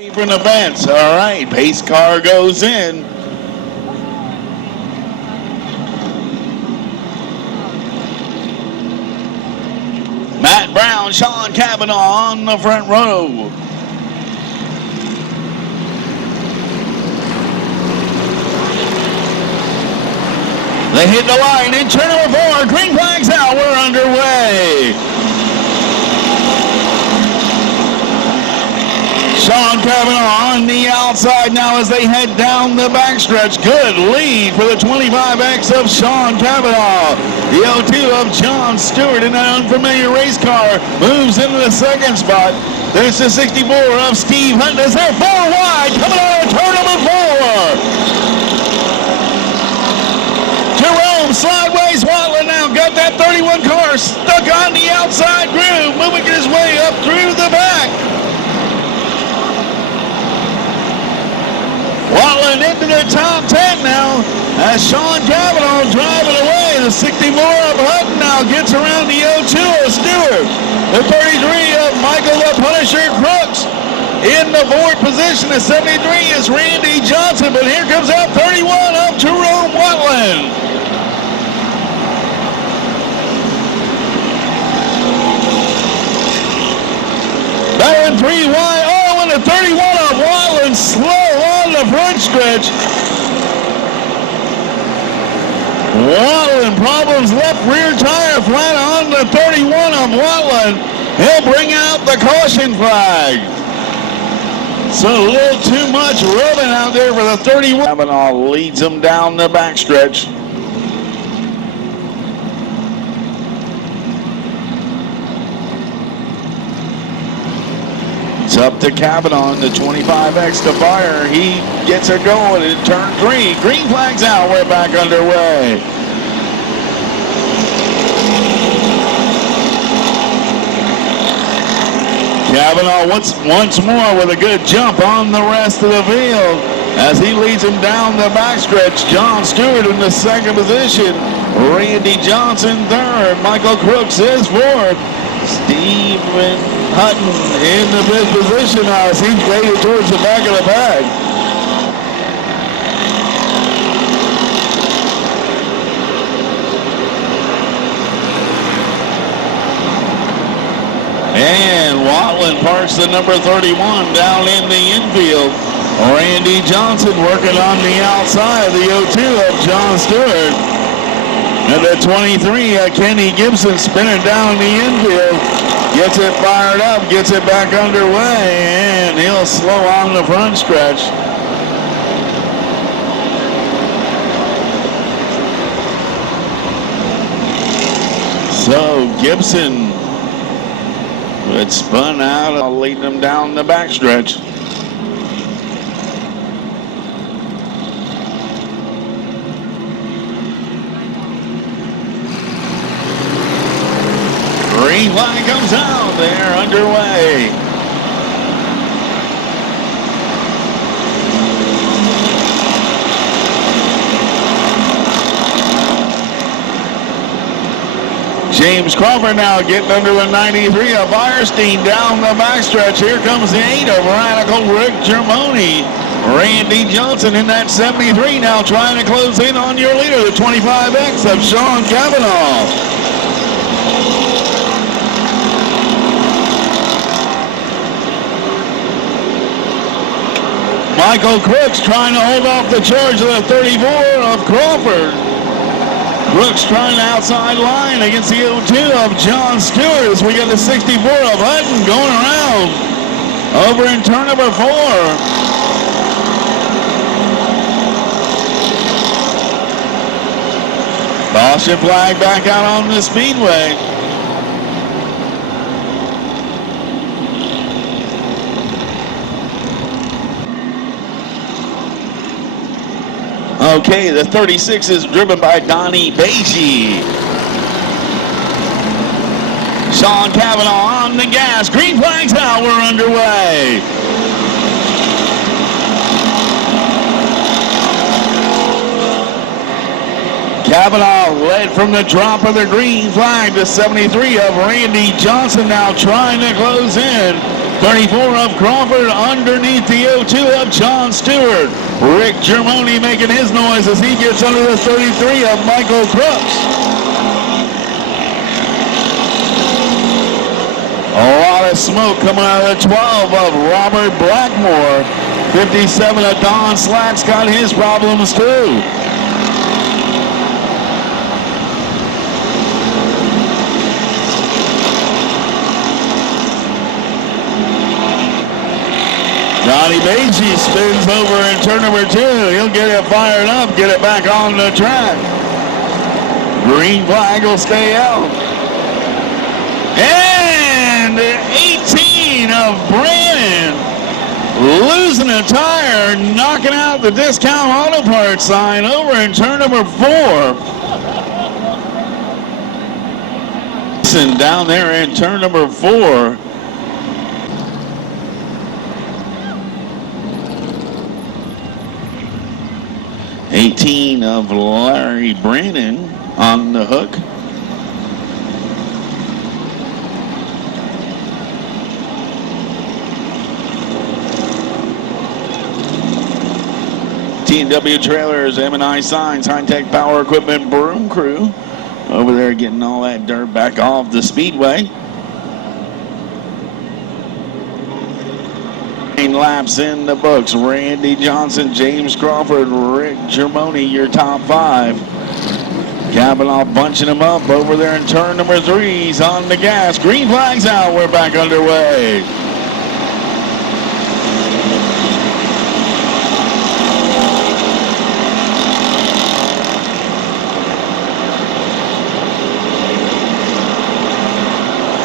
Different events. All right, pace car goes in. Matt Brown, Sean Cavanaugh on the front row. They hit the line in turn number 4. Green flags out. We're underway. Sean Cavanaugh on the outside now as they head down the backstretch. Good lead for the 25X of Sean Cavanaugh. The 02 of John Stewart in that unfamiliar race car moves into the second spot. There's the 64 of Steve Hunt as they're 4 wide coming out of turn number 4. Jerome sideways. Watland now got that 31 car stuck on the outside groove, moving his way up through the back. Watland into the top 10 now as Sean Cavanaugh driving away. The 64 of Hutton now gets around the 02 of Stewart. The 33 of Michael the Punisher Crooks in the fourth position. The 73 is Randy Johnson, but here comes out 31 of Jerome Watland. Back in 3 wide. Oh, and the 31 of Watland slow on the front stretch. Watland problems, left rear tire flat on the 31 of Watland. He'll bring out the caution flag. So a little too much rubbing out there for the 31. Cavanaugh leads him down the backstretch. It's up to Cavanaugh in the 25X to fire. He gets it going in turn 3. Green flag's out. We're back underway. Cavanaugh once more with a good jump on the rest of the field as he leads him down the backstretch. John Stewart in the second position. Randy Johnson third. Michael Crooks is fourth. Stephen Hutton in the fifth position as he's weighted towards the back of the pack. And Watland parks the number 31 down in the infield. Randy Johnson working on the outside, the 02 of John Stewart. And the 23, Kenny Gibson spinning down the infield. Gets it fired up, gets it back underway, and he'll slow on the front stretch. So Gibson had spun out, leading him down the backstretch. Green flag comes out. They're underway. James Crawford now getting under the 93 of Firestein down the backstretch. Here comes the 8 of Radical Rick Germoni. Randy Johnson in that 73 now trying to close in on your leader, the 25X of Sean Cavanaugh. Michael Crooks trying to hold off the charge of the 34 of Crawford. Crooks trying the outside line against the 02 of John Stewart as we got the 64 of Hutton going around over in turn number 4. Caution flag back out on the Speedway. Okay, the 36 is driven by Donnie Beige. Sean Cavanaugh on the gas. Green flag's out. We're underway. Cavanaugh led from the drop of the green flag. The 73 of Randy Johnson now trying to close in. 34 of Crawford underneath the 02 of John Stewart. Rick Germoni making his noise as he gets under the 33 of Michael Crooks. A lot of smoke coming out of the 12 of Robert Blackmore. 57 of Don Slack's got his problems too. Johnny Beachy spins over in turn number 2. He'll get it fired up, get it back on the track. Green flag will stay out. And 18 of Brandon losing a tire, knocking out the Discount Auto Parts sign over in turn number 4. Down there in turn number 4. $18 of Larry Brandon on the hook. T&W Trailers, M&I Signs, High Tech Power Equipment Broom Crew over there getting all that dirt back off the Speedway. 9 laps in the books. Randy Johnson, James Crawford, Rick Germoni, your top 5. Kavanaugh bunching them up over there in turn number 3. He's on the gas. Green flag's out. We're back underway.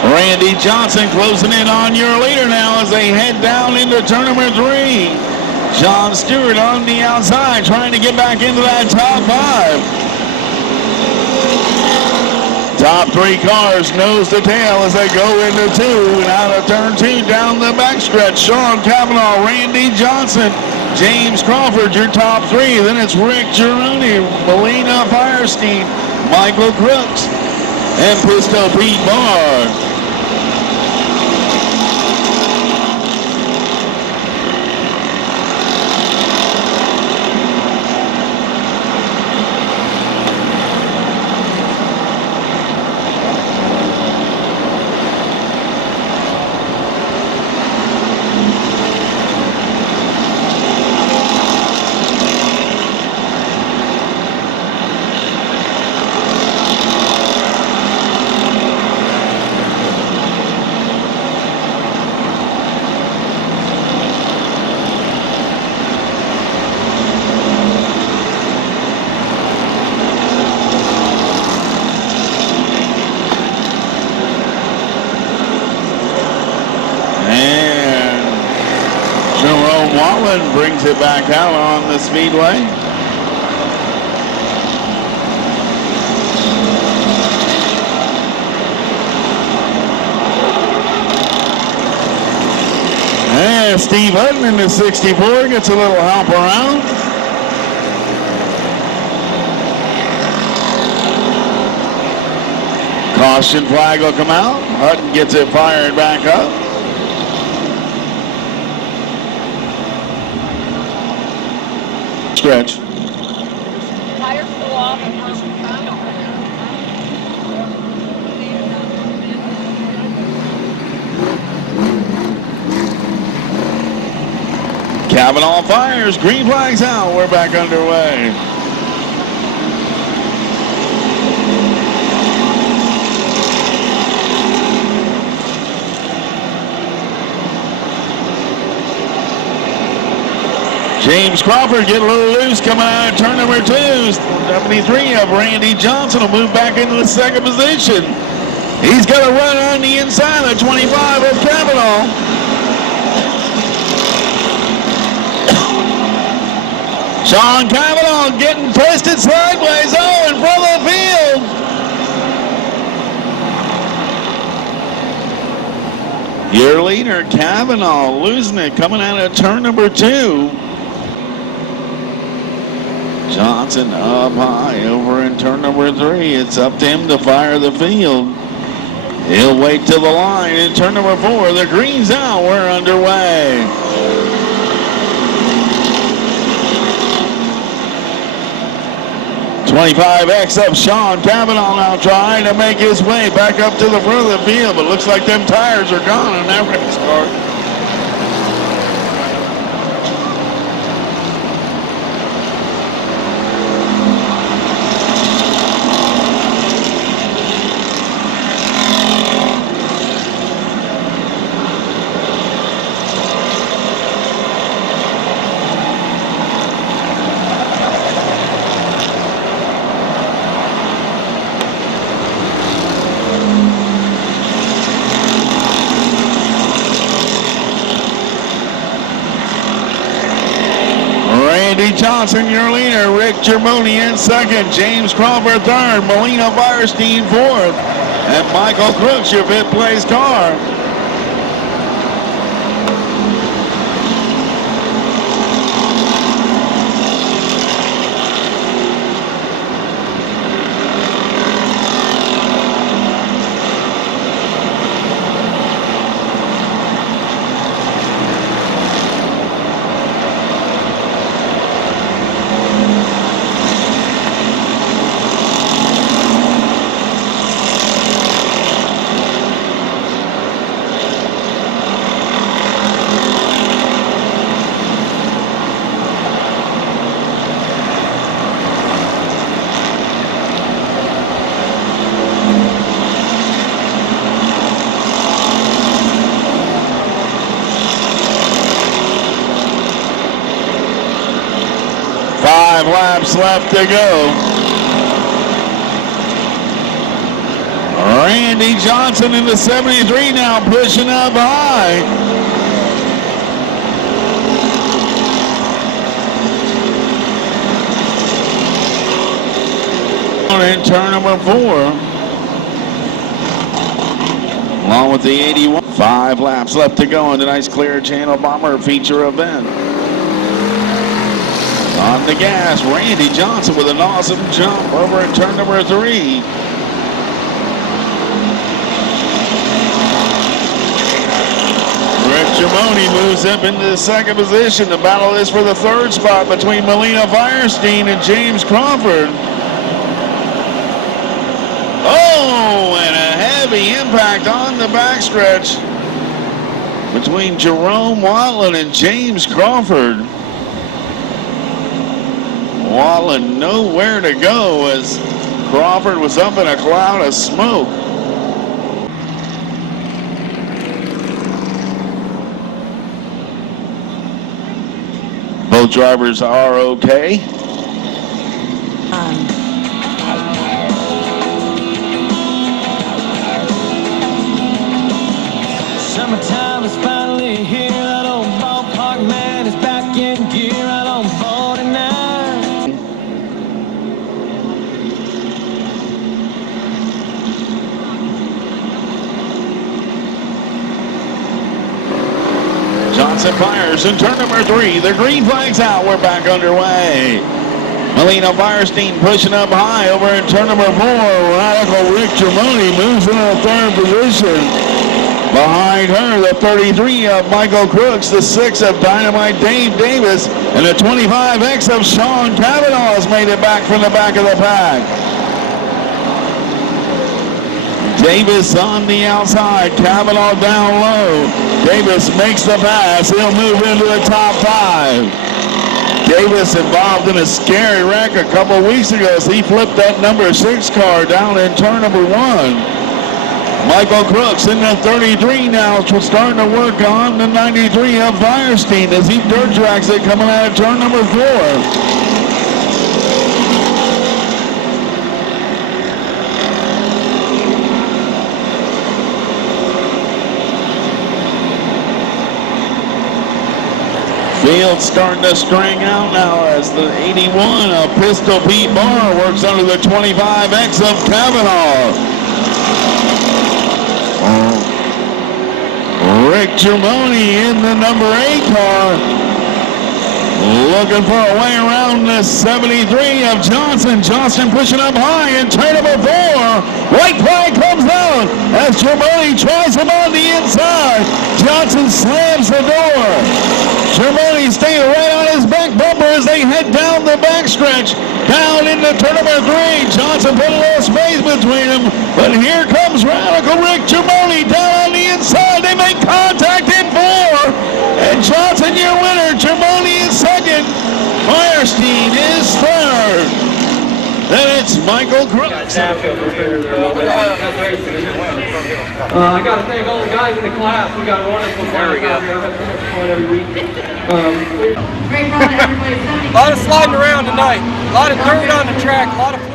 Randy Johnson closing in on your leader now as they head down into turn number 3. John Stewart on the outside trying to get back into that top 5. Top 3 cars nose to tail as they go into 2 and out of turn 2 down the backstretch. Sean Kavanaugh, Randy Johnson, James Crawford, your top 3. Then it's Rick Germoni, Melina Firestein, Michael Crooks, and Pistol Pete Barr. Brings it back out on the Speedway. And Steve Hutton in the 64 gets a little hop around. Caution flag will come out. Hutton gets it fired back up. Stretch. Tires go off and Kavanaugh fires. Green flag's out. We're back underway. James Crawford getting a little loose coming out of turn number 2. 73 of Randy Johnson will move back into the second position. He's got a run on the inside of 25 of Kavanaugh. Sean Kavanaugh getting twisted sideways. Oh, in front of the field. Your leader, Kavanaugh, losing it coming out of turn number 2. Johnson up high over in turn number 3. It's up to him to fire the field. He'll wait till the line in turn number 4. The green's out. We're underway. .25X of Sean Cavanaugh now trying to make his way back up to the front of the field, but looks like them tires are gone in that race car. 'Andy Johnson, your leader. Rick Germoni in second. James Crawford third. Melina Firestein fourth. And Michael Crooks, your fifth place car. Five laps left to go. Randy Johnson in the 73 now, pushing up high. In turn number 4. Along with the 81. 5 laps left to go in tonight's Clear Channel Bomber feature event. On the gas, Randy Johnson with an awesome jump over at turn number 3. Rick Germoni moves up into the second position. The battle is for the third spot between Melina Firestein and James Crawford. Oh, and a heavy impact on the backstretch between Jerome Watland and James Crawford. Watland nowhere to go as Crawford was up in a cloud of smoke. Both drivers are okay. Summertime is finally here. That old ballpark man is back in gear out on 49. Johnson fires in turn number 3. The green flag's out. We're back underway. Melina Firestein pushing up high over in turn number 4. Radical Rick Germoni moves into the third position. Behind her, the 33 of Michael Crooks, the 6 of Dynamite Dave Davis, and the 25X of Sean Cavanaugh has made it back from the back of the pack. Davis on the outside, Cavanaugh down low. Davis makes the pass. He'll move into the top 5. Davis involved in a scary wreck a couple weeks ago as he flipped that number 6 car down in turn number 1. Michael Crooks in the 33 now, starting to work on the 93 of Firestein as he dirt tracks it coming out of turn number 4. Field starting to string out now as the 81 of Pistol Pete Barr works under the 25X of Cavanaugh. Rick Germoni in the number 8 car. Looking for a way around the 73 of Johnson. Johnson pushing up high in turn number 4. White flag comes out as Germani tries him on the inside. Johnson slams the door. Germani staying right on his back bumper as they head down the backstretch. Down into turn number 3. Johnson put a little space between them. But here comes Radical Rick Germani down on the inside. They make contact in 4. And Johnson, your winner. Germani is second. Firestein is third. Then it's Michael Crooks. I got to thank all the guys in the class. We got a wonderful class. There we go. Every week. Great run, everybody. A lot of sliding around tonight. A lot of dirt on the track. A lot of